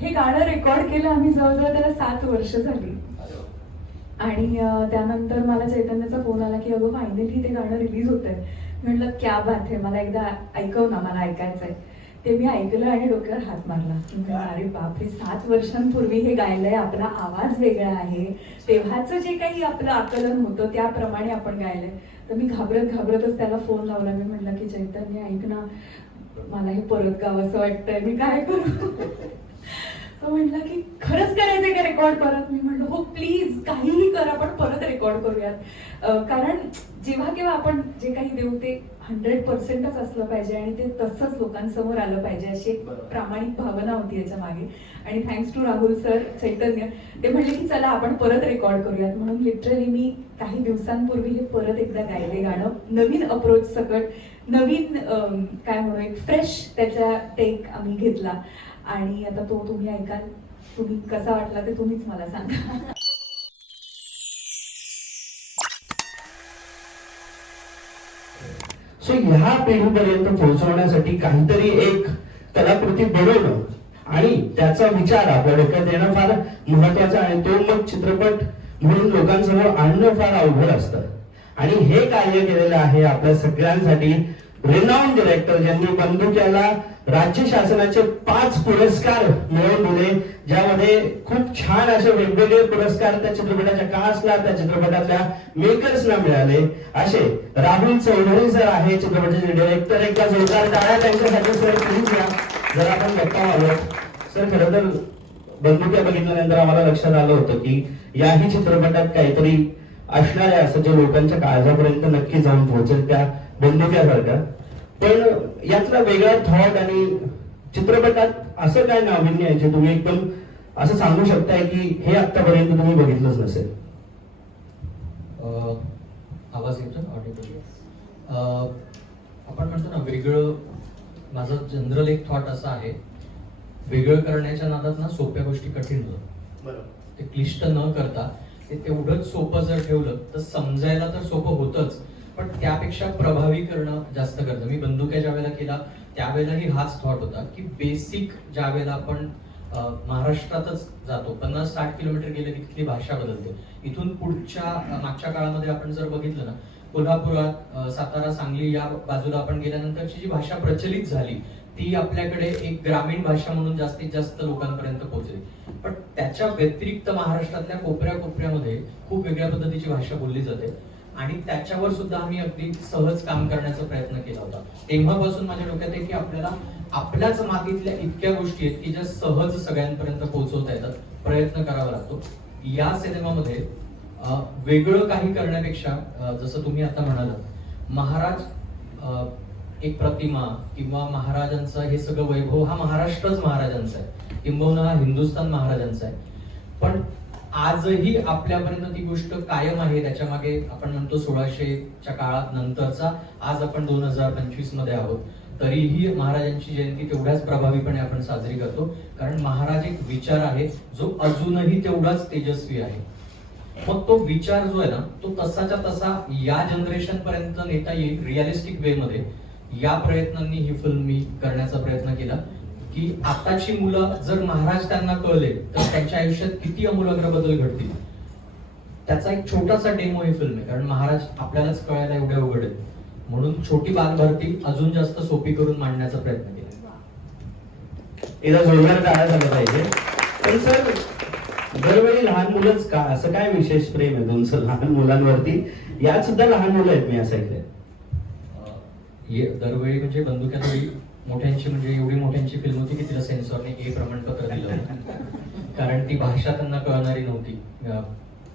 हे गाणं रेकॉर्ड केलं आम्ही जवळजवळ त्याला सात वर्ष झाली. आणि त्यानंतर मला चैतन्याचा फोन आला की अगं फायनली ते गाणं रिलीज होत आहे म्हटलं क्या बात आहे मला एकदा ऐकव ना मला ऐकायचंय. ते मी ऐकलं आणि डोक्यावर हात मारला. अरे बापरे सात वर्षांपूर्वी हे गायलंय आपला आवाज वेगळा आहे. तेव्हाचं जे काही आपलं आकलन होतं त्याप्रमाणे आपण गायलंय. तर मी घाबरत घाबरतच त्याला फोन लावला. मी म्हटलं की चैतन्य ऐक ना मला हे परत गावं वाटतंय मी काय करू? तो म्हटला की खरंच करायचंय का रेकॉर्ड परत? मी म्हटलं हो प्लीज काहीही कर आपण परत रेकॉर्ड करूयात. कारण जेव्हा केव्हा आपण जे काही देऊ ते हंड्रेड पर्सेंटच असलं पाहिजे आणि ते तसंच लोकांसमोर आलं पाहिजे अशी एक. प्रामाणिक भावना होती याच्या मागे. आणि thanks to Rahul sir Chaitanya ते म्हणले की चला आपण परत रेकॉर्ड करूयात. म्हणून लिटरली मी काही दिवसांपूर्वी हे परत एकदा गायले गाणं. नवीन अप्रोच सकट नवीन काय म्हणू एक फ्रेश त्याचा टेक आम्ही घेतला. आणि आता तो तुम्ही ऐकाल तुम्ही कसा वाटला ते तुम्हीच मला सांगा. सो ह्या पिढीपर्यंत पोहोचवण्यासाठी काहीतरी एक कलाकृती बनवणं आणि त्याचा विचार आपल्या डोक्यात येणं फार महत्त्वाचा आहे. तो मग चित्रपट म्हणून लोकांसमोर आणणं फार अवघड असतं. आणि हे कार्य केलेलं आहे आपल्या सगळ्यांसाठी. रेनाऊन डिरेक्टर ज्यांनी बंदुक्याला राज्य शासनाचे पाच पुरस्कार मिळवून दिले ज्यामध्ये खूप छान असे वेगवेगळे पुरस्कार त्या चित्रपटाच्या कास्टला त्या चित्रपटातल्या मेकर्सना मिळाले. असे राहुल चौधरी सर आहे चित्रपटाचे डिरेक्टर एकदा जोरदार टाळ्या त्यांच्यासाठी सर प्लीज या. जर आपण गप्पा आलो. सर खरं तर बंदुक्या बघितल्यानंतर आम्हाला लक्षात आलं होतं की याही चित्रपटात काहीतरी असणारे असं जे लोकांच्या काळजापर्यंत नक्की जाऊन पोहोचेल त्या बंदुक्यासारख्या पण यातला वेगळा थॉट आणि चित्रपटात असं काय नाविन्य आहे जे तुम्ही एकदम असं सांगू शकताय की हे आतापर्यंत तुम्ही बघितलंच नसेल? अ, आवाज येतो ऑडिबल आपण म्हणतो ना वेगळं माझं जनरल एक थॉट असा आहे वेगळं करण्याच्या नादात ना सोप्या गोष्टी कठीण होतात. ते क्लिष्ट न करता ते तेवढंच सोपं जर ठेवलं तर समजायला तर सोपं होतच. पण त्यापेक्षा प्रभावी करणं जास्त करतं मी बंदुक्या ज्या वेळेला केला त्यावेळेलाही हाच थॉट होता की बेसिक ज्या वेळेला आपण महाराष्ट्रातच जातो पन्नास साठ किलोमीटर गेलं की तिथली भाषा बदलते. इथून पुढच्या मागच्या काळामध्ये आपण जर बघितलं ना कोल्हापुरात सातारा सांगली या बाजूला आपण गेल्यानंतरची जी भाषा प्रचलित झाली ती आपल्याकडे एक ग्रामीण भाषा म्हणून जास्तीत जास्त लोकांपर्यंत पोहोचली. पण त्याच्या व्यतिरिक्त महाराष्ट्रातल्या कोपऱ्या कोपऱ्यामध्ये खूप वेगळ्या पद्धतीची भाषा बोलली जाते. आणि त्याच्यावर सुद्धा आम्ही अगदी सहज काम करण्याचा प्रयत्न केला होता. तेव्हापासून माझ्या डोक्यात आहे की आपल्याला आपल्याच मातीतल्या इतक्या गोष्टी आहेत की ज्या सहज सगळ्यांपर्यंत पोहोचवता येतात प्रयत्न करावा लागतो. या सिनेमामध्ये वेगळं काही करण्यापेक्षा जसं तुम्ही आता म्हणालात महाराज एक प्रतिमा किंवा महाराजांचं हे सगळं वैभव हा महाराष्ट्रच महाराजांचा आहे. किंबहुना हा हिंदुस्थान महाराजांचा आहे. पण आजही आपल्यापर्यंत ती गोष्ट कायम आहे. त्याच्यामागे आपण म्हणतो सोळाशेच्या काळात नंतरचा. आज आपण दोन हजार पंचवीसमध्ये आहोत. तरीही महाराजांची जयंती तेवढ्याच प्रभावीपणे आपण साजरी करतो. कारण महाराज एक विचार आहे. जो अजूनही तेवढाच तेजस्वी आहे. मग तो विचार जो आहे ना तो तसाच्या तसा या जनरेशन पर्यंत नेता येईल रिअलिस्टिक वे मध्ये. या प्रयत्नांनी ही फिल्म मी करण्याचा प्रयत्न केला. की आताची मुलं जर महाराज त्यांना कळले तर त्यांच्या आयुष्यात किती अमूलाग्र बदल घडतील? त्याचा एक छोटासा डेमो ही फिल्म आहे. कारण महाराज आपल्यालाच कळायला एवढे अवघड आहेत. म्हणून छोटी बालभारती अजून जास्त सोपी करून मांडण्याचा प्रयत्न केला. एकदा जोरदार झालं पाहिजे. पण सर दरवेळी लहान मुलंच का? असं काय विशेष प्रेम आहे तुमचं लहान मुलांवरती? यात सुद्धा लहान मुलं आहेत मी असं ऐकलंय. दरवेळी म्हणजे बंदुक्यात वेळी मोठ्यांची म्हणजे एवढी मोठ्यांची फिल्म होती की तिला सेन्सॉरने ए प्रमाणपत्र दिलं कारण ती भाषा त्यांना कळणारी नव्हती.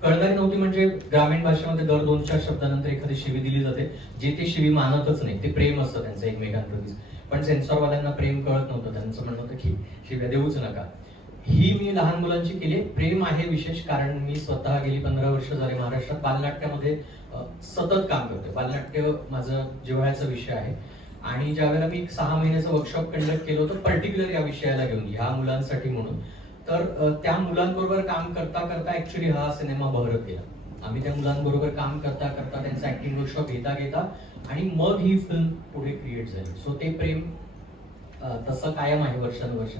कळणारी नव्हती म्हणजे ग्रामीण भाषेमध्ये दर दोन चार शब्दानंतर एखादी शिवी दिली जाते जे ते शिवी मानतच नाही. ते प्रेम असतं त्यांचं एकमेकांप्रती पण सेन्सॉरवाल्यांना प्रेम कळत नव्हतं. त्यांचं म्हणणं होतं की शिव्या देऊच नका. ही मी लहान मुलांची केली. प्रेम आहे विशेष कारण मी स्वतः गेली पंधरा वर्ष झाले महाराष्ट्रात. बालनाट्यामध्ये सतत काम करतोय बालनाट्य माझं जिव्हाळ्याचा विषय आहे. आणि ज्यावेळेला मी सहा महिन्याचं वर्कशॉप कंडक्ट केलं होतं पर्टिक्युलर या विषयाला घेऊन ह्या मुलांसाठी म्हणून. तर त्या मुलांबरोबर काम करता करता ऍक्च्युली हा सिनेमा बहरत गेला. आम्ही त्या मुलांबरोबर काम करता करता त्यांचा ऍक्टिंग वर्कशॉप घेता घेता आणि मग ही फिल्म पुढे क्रिएट झाली. सो ते प्रेम तसं कायम आहे वर्षानुवर्ष.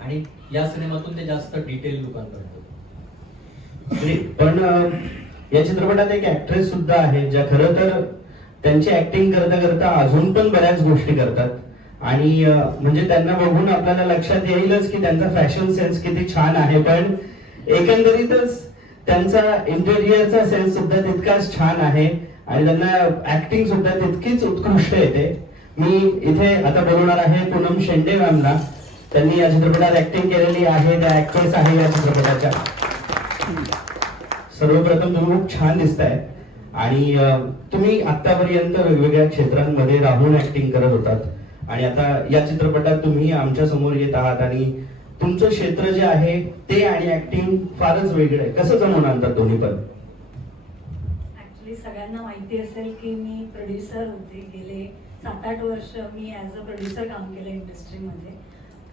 आणि या सिनेमातून ते जास्त डिटेल लोकांपर्यंत पण या चित्रपटात एक ऍक्ट्रेस सुद्धा आहे ज्या खरं तर त्यांची ऍक्टिंग करता करता अजून पण बऱ्याच गोष्टी करतात. आणि म्हणजे त्यांना बघून आपल्याला लक्षात येईलच की त्यांचा फॅशन सेन्स किती छान आहे. पण एकंदरीतच त्यांचा इंटेरियरचा सेन्स सुद्धा तितकाच छान आहे. आणि त्यांना ऍक्टिंग सुद्धा तितकीच उत्कृष्ट येते. मी इथे आता बोलवणार आहे पूनम शेंडे मॅमला. त्यांनी या चित्रपटात ऍक्टिंग केलेली आहे. त्या ऍक्ट्रेस आहे या चित्रपटाच्या. सर्वप्रथम तुम्ही खूप छान दिसताय. आणि तुम्ही आतापर्यंत वेगवेगळ्या क्षेत्रांमध्ये राहून ऍक्टिंग करत होतात. आणि आता या चित्रपटात तुम्ही आमच्यासमोर येत आहात आणि तुमचं क्षेत्र जे आहे ते आणि ऍक्टिंग फारच वेगळं आहे. कसं जमवून आणतात दोन्ही पण? सगळ्यांना माहिती असेल की मी प्रोड्युसर होते. गेले सात आठ वर्ष मी ॲज अ प्रोड्युसर काम केलं इंडस्ट्रीमध्ये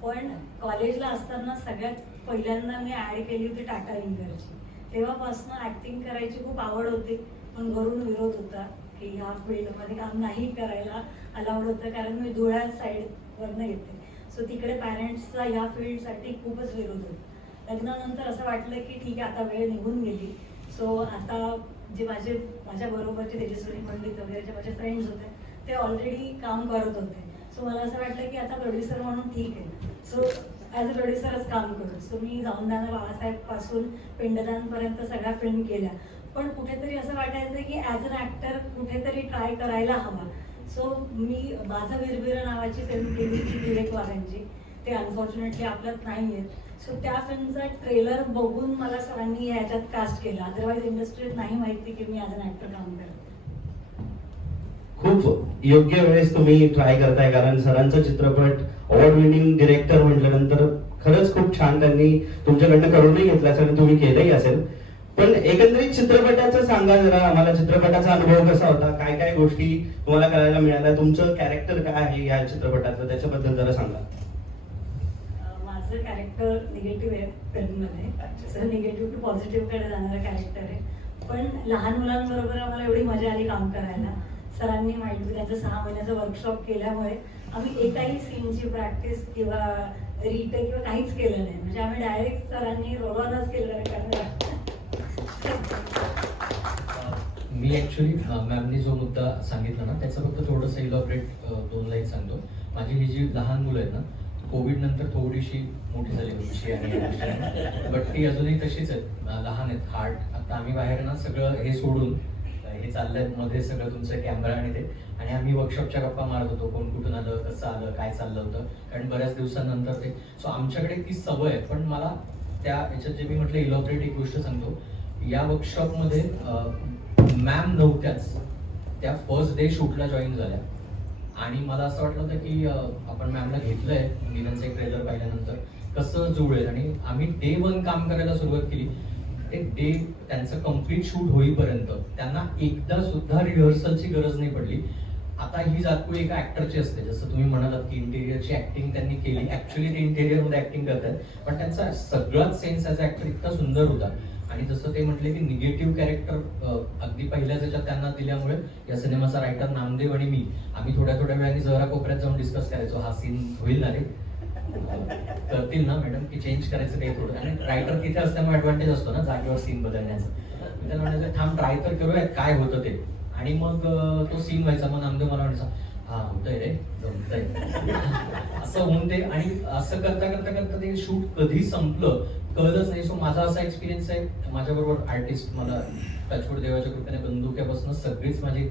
पण कॉलेजला असताना सगळ्यात पहिल्यांदा मी ॲड केली होती टाटा विंगरची तेव्हापासून ॲक्टिंग करायची खूप आवड होती. पण घरून विरोध होता की ह्या फील्डमध्ये काम नाही करायला अलाउड होतं कारण मी धुळ्या साईडवरनं येते. सो तिकडे पॅरेंट्सचा ह्या फील्डसाठी खूपच विरोध होता. लग्नानंतर असं वाटलं की ठीक आहे आता वेळ निघून गेली. सो आता जे माझे माझ्या बरोबरचे तेजस्वी पंडित वगैरे जे माझे फ्रेंड्स होते ते ऑलरेडी काम करत होते. सो मला असं वाटलं की आता प्रोड्युसर म्हणून ठीक आहे. सो ॲज अ प्रोड्युसरच काम करू. सो मी जाऊन जाणं बाबासाहेबपासून पिंडदानपर्यंत सगळ्या फिल्म केल्या. पण कुठेतरी असं वाटायचं की ॲज अन ॲक्टर कुठेतरी ट्राय करायला हवा. सो मी माझं विरविरा नावाची फिल्म केली होती विवेक वाघांची ते अनफॉर्च्युनेटली आपल्यात नाही आहेत सो त्या फिल्मचा ट्रेलर बघून मला सरांनी ह्याच्यात कास्ट केलं. अदरवाईज इंडस्ट्रीत नाही माहिती की मी ॲज अन ॲक्टर काम करते. खूप योग्य वेळेस तुम्ही ट्राय करताय. कारण सरांचा चित्रपट अवॉर्ड विनिंग डिरेक्टर म्हटल्यानंतर खरंच खूप छान त्यांनी तुमच्याकडनं करूनही घेतला असेल तुम्ही केलंही असेल. पण एकंदरीत चित्रपटाचं सांगा जरा आम्हाला चित्रपटाचा अनुभव कसा होता? काय काय गोष्टी तुम्हाला करायला मिळाल्या? तुमचं कॅरेक्टर काय आहे या चित्रपटातलं त्याच्याबद्दल जरा सांगा. माझं कॅरेक्टर निगेटिव्ह आहे फिल्ममध्ये. सर निगेटिव्ह टू पॉझिटिव्हकडे जाणारं कॅरेक्टर आहे. पण लहान मुलांबरोबर आम्हाला एवढी मजा आली काम करायला. सरांनी माहिती त्याचं सहा महिन्याचं वर्कशॉप केल्यामुळे आम्ही एकाही सीनची प्रॅक्टिस किंवा रिटेक किंवा काहीच केलं नाही. म्हणजे आम्ही डायरेक्ट सरांनी रोलॉनच केलं कारण मी ॲक्च्युली मॅमने जो मुद्दा सांगितला ना त्याचं फक्त थोडंसं इलॉबरेट दोन लाईन सांगतो. माझी ही जी लहान मुलं आहेत ना कोविड नंतर थोडीशी मोठी झाली होती आणि बट ती अजूनही तशीच आहेत. लहान आहेत हार्ट आता आम्ही बाहेर ना सगळं हे सोडून हे चाललंयमध्ये सगळं तुमचं कॅमेरा आणि ते. आणि आम्ही वर्कशॉपच्या गप्पा मारत होतो कोण कुठून आलं कसं आलं काय चाललं होतं. कारण बऱ्याच दिवसानंतर ते. सो आमच्याकडे ती सवय आहे पण मला त्या याच्यात जे मी म्हटलं इलॉबरेट एक गोष्ट सांगतो. या वर्कशॉपमध्ये मॅम नव्हत्याच. त्या फर्स्ट डे शूटला जॉईन झाल्या. आणि मला असं वाटलं होतं की आपण मॅमला घेतलंय निलनचं एक ट्रेलर पाहिल्यानंतर कसं जुळेल? आणि आम्ही डे वन काम करायला सुरुवात केली. ते डे त्यांचं कंप्लीट शूट होईपर्यंत त्यांना एकदा सुद्धा रिहर्सलची गरज नाही पडली. आता ही जातू एका ऍक्टरची असते. जसं तुम्ही म्हणालात की इंटेरियरची ऍक्टिंग त्यांनी केली. ऍक्च्युली ते इंटेरियरमध्ये ऍक्टिंग करतात पण त्यांचा सगळाच सेन्स ऍज ऍक्टर इतका सुंदर होता. आणि जसं ते म्हटले की निगेटिव्ह कॅरेक्टर अगदी पहिल्याच याच्यात त्यांना दिल्यामुळे या सिनेमाचा रायटर नामदेव आणि मी आम्ही थोड्या थोड्या वेळाने जरा कोपऱ्यात जाऊन डिस्कस करायचो हा सीन होईल ना रे? करतील ना मॅडम की चेंज करायचं काही थोडं. आणि रायटर तिथे असल्यामुळे ऍडव्हान्टेज असतो ना जागेवर सीन बदलण्याचा. मी त्यांना म्हणायचं थांब ट्राय तर करूयात काय होतं ते. आणि मग तो सीन व्हायचा. मग नामदेव मला म्हणायचा हा होतंय रे जमतंय. असं होऊन ते आणि असं करता करता करता ते शूट कधी संपलं कळलंच नाही. सो माझा असा एक्सपिरियन्स आहे. माझ्याबरोबर आर्टिस्ट मला टचवूड देवाच्या कृपेने बंदुक्यापासून सगळीच माझे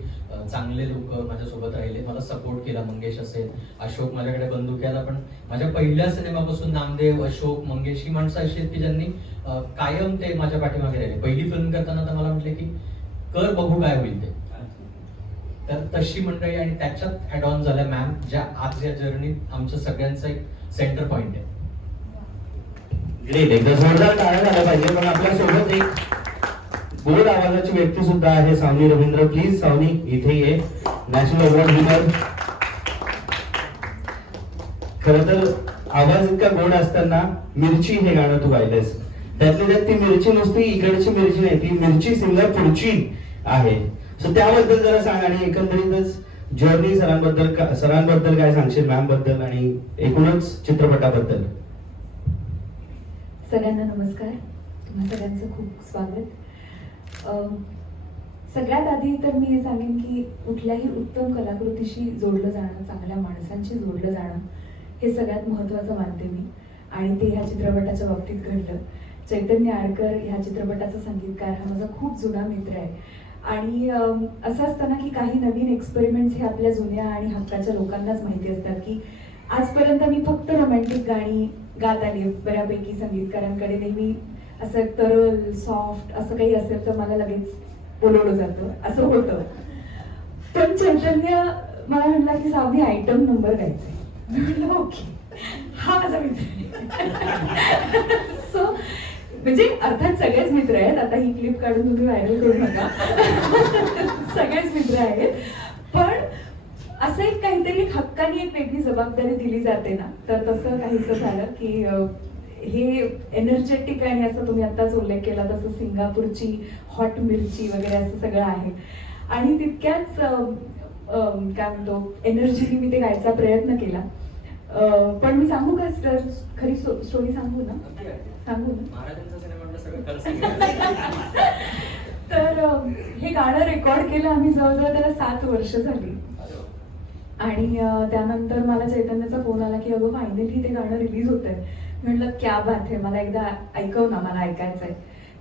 चांगले लोक माझ्यासोबत राहिले. मला सपोर्ट केला मंगेश असेल अशोक माझ्याकडे बंदुक्याला. पण माझ्या पहिल्या सिनेमापासून नामदेव अशोक मंगेश ही माणसं अशी आहेत की ज्यांनी कायम ते माझ्या पाठीमागे राहिले. पहिली फिल्म करताना तर मला म्हटले की कर बघू काय होईल ते. तर तशी मंडळी आणि त्याच्यात ऍड ऑन झाल्या मॅम ज्या आज या जर्नीत आमचं सगळ्यांचं एक सेंटर पॉइंट आहे. ग्रेट एकदा जोरदार टाळ्या झाल्या पाहिजे पण आपल्यासोबत एक गोड आवाजाची व्यक्ती सुद्धा आहे सावनी रवींद्र. प्लीज सावनी इथे ये. नॅशनल अवॉर्ड विनर खर तर आवाज इतका गोड असताना मिरची हे गाणं तू गायलंयस. त्यातली त्यात ती मिरची नुसती इकडची मिरची नाही ती मिरची सिंगर पुढची आहे. सो त्याबद्दल जरा सांग आणि एकंदरीतच जर्नी सरांबद्दल सरांबद्दल काय सांगशील मॅमबद्दल आणि एकूणच चित्रपटाबद्दल? सगळ्यांना नमस्कार. तुम्हा सगळ्यांचं खूप स्वागत. सगळ्यात आधी तर मी हे सांगेन की कुठल्याही उत्तम कलाकृतीशी जोडलं जाणं चांगल्या माणसांशी जोडलं जाणं हे सगळ्यात महत्त्वाचं मानते मी. आणि ते ह्या चित्रपटाच्या बाबतीत घडलं. चैतन्य आडकर ह्या चित्रपटाचा संगीतकार हा माझा खूप जुना मित्र आहे. आणि असं असतं ना की काही नवीन एक्सपेरिमेंट्स हे आपल्या जुन्या आणि हक्काच्या लोकांनाच माहिती असतात की आजपर्यंत मी फक्त रोमॅन्टिक गाणी गात आली बऱ्यापैकी संगीतकारांकडे. नेहमी असं तरल सॉफ्ट असं काही असेल तर मला लगेच बोलवलं जातं. असं होतं. पण चैतन्य मला म्हटला की सावधी आयटम नंबर द्यायचा म्हटलं ओके. हा माझा मित्र सो म्हणजे अर्थात सगळेच मित्र आहेत. आता ही क्लिप काढून तुम्ही व्हायरल करू नका. सगळेच मित्र आहेत. असं एक काहीतरी हक्कानी एक वेगळी जबाबदारी दिली जाते ना. तर तसं काहीच झालं की हे एनर्जेटिक आणि असं तुम्ही आत्ताच उल्लेख केला तसं सिंगापूरची हॉट मिरची वगैरे असं सगळं आहे. आणि तितक्याच काय म्हणतो एनर्जीने मी ते गायचा प्रयत्न केला. पण मी सांगू का सर खरी स्टोरी सांगू ना? सांगू ना. तर हे गाणं रेकॉर्ड केलं आम्ही जवळजवळ त्याला सात वर्ष झाली. आणि त्यानंतर मला चैतन्याचा फोन आला की अगं फायनली ते गाणं रिलीज होत आहे म्हटलं क्या बात आहे मला एकदा ऐकव ना मला ऐकायचंय.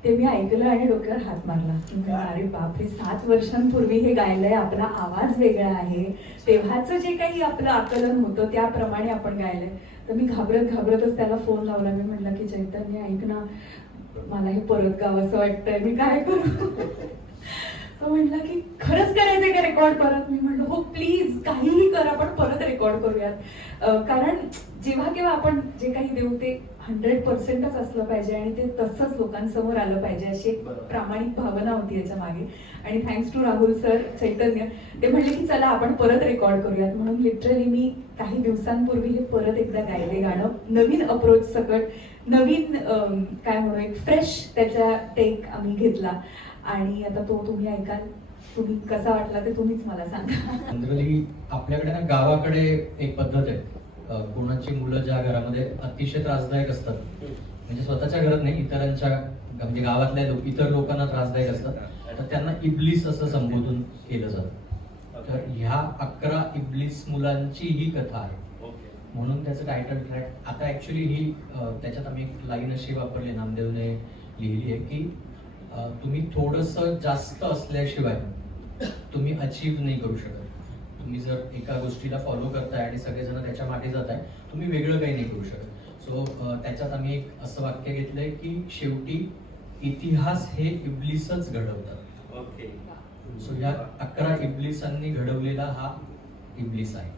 ते मी ऐकलं आणि डोक्यावर हात मारला. अरे बापरे सात वर्षांपूर्वी हे गायलंय आपला आवाज वेगळा आहे. तेव्हाचं जे काही आपलं आकलन होतं त्याप्रमाणे आपण गायलंय. तर मी घाबरत घाबरतच त्याला फोन लावला. मी म्हटलं की चैतन्य ऐक ना मला हे परत गावं वाटतंय. मी काय करू? तो म्हटला की खरंच करायचंय का रेकॉर्ड परत? मी म्हणलं हो प्लीज काहीही कर आपण परत रेकॉर्ड करूयात. कारण जेव्हा केव्हा आपण जे काही देऊ ते हंड्रेड पर्सेंटच असलं पाहिजे आणि ते तसंच लोकांसमोर आलं पाहिजे अशी एक. प्रामाणिक भावना होती याच्या मागे. आणि thanks to Rahul sir Chaitanya ते म्हणले की चला आपण परत रेकॉर्ड करूयात. म्हणून लिटरली मी काही दिवसांपूर्वी हे परत एकदा गायले गाणं. नवीन अप्रोच सकट नवीन काय म्हणू एक फ्रेश त्याच्या टेक आम्ही घेतला. आणि आता तो तुम्ही ऐकाल. तुम्ही कसा वाटला ते तुम्हीच मला सांगा. जनरली आपल्याकडे ना गावाकडे एक पद्धत आहे. अं, कोणाची मुलं ज्या घरामध्ये अतिशय त्रासदायक असतात म्हणजे स्वतःच्या घरात नाही इतरांच्या म्हणजे गावातल्या लोक इतर लोकांना त्रासदायक असतात तर त्यांना इब्लिस असं संबोधून केलं जातं. तर ह्या अकरा इब्लिस मुलांची ही कथा आहे. म्हणून त्याचं टायटल ट्रॅक आता ऍक्च्युली ही अं, त्याच्यात आम्ही एक लाईन अशी वापरली नामदेवने लिहिली आहे की तुम्ही थोडस जास्त असल्याशिवाय तुम्ही अचीव नाही करू शकत. तुम्ही जर एका गोष्टीला फॉलो करताय आणि सगळेजण त्याच्यामागे जात आहे तुम्ही वेगळं काही नाही करू शकत. सो त्याच्यात आम्ही एक असं वाक्य घेतलंय की शेवटी इतिहास हे इब्लिसच घडवतात ओके सो या अकरा इब्लिसांनी घडवलेला हा इब्लिस आहे.